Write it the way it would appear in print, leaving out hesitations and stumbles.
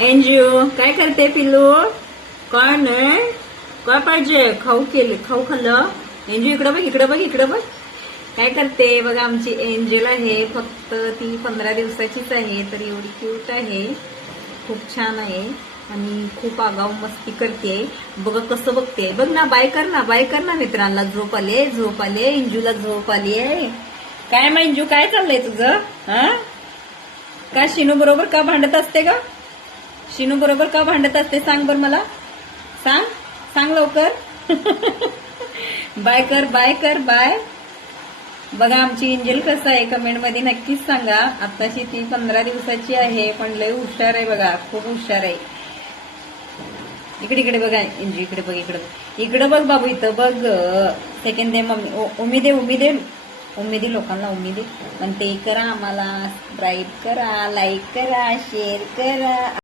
एंजू काय करते पिल्लू? काय नाही काय पाहिजे? खाऊ खाल्लं? एंजू इकडं बघ इकडं बघ इकडं बघ काय करते बघा. आमची एंजल आहे, फक्त ती 15 दिवसाचीच आहे, तर एवढी क्यूट आहे, खूप छान आहे आणि खूप आगाऊ मस्ती करते. बघा कसं बघते, बघ ना, बाय कर ना मित्रांना. झोप आले एंजूला झोप आली आहे. काय मग एंजू काय चाललंय तुझं? हा का शिनू बरोबर का भांडत असते का? शिनू बरोबर का भांडत असते सांग बर मला, सांग लवकर. बाय. बघा आमची एंजल कसं आहे कमेंट मध्ये नक्कीच सांगा. आताशी ती 15 दिवसाची आहे, पण लय हुशार आहे बघा, खूप हुशार आहे. इकडे बघा एंजू, इकडे बघ बाबू, इथं बघ. सेकंड दे मम्मी, उमेदी लोकांना उमेदी म्हणते. करा आम्हाला सबस्क्राईब करा, लाईक करा, शेअर करा.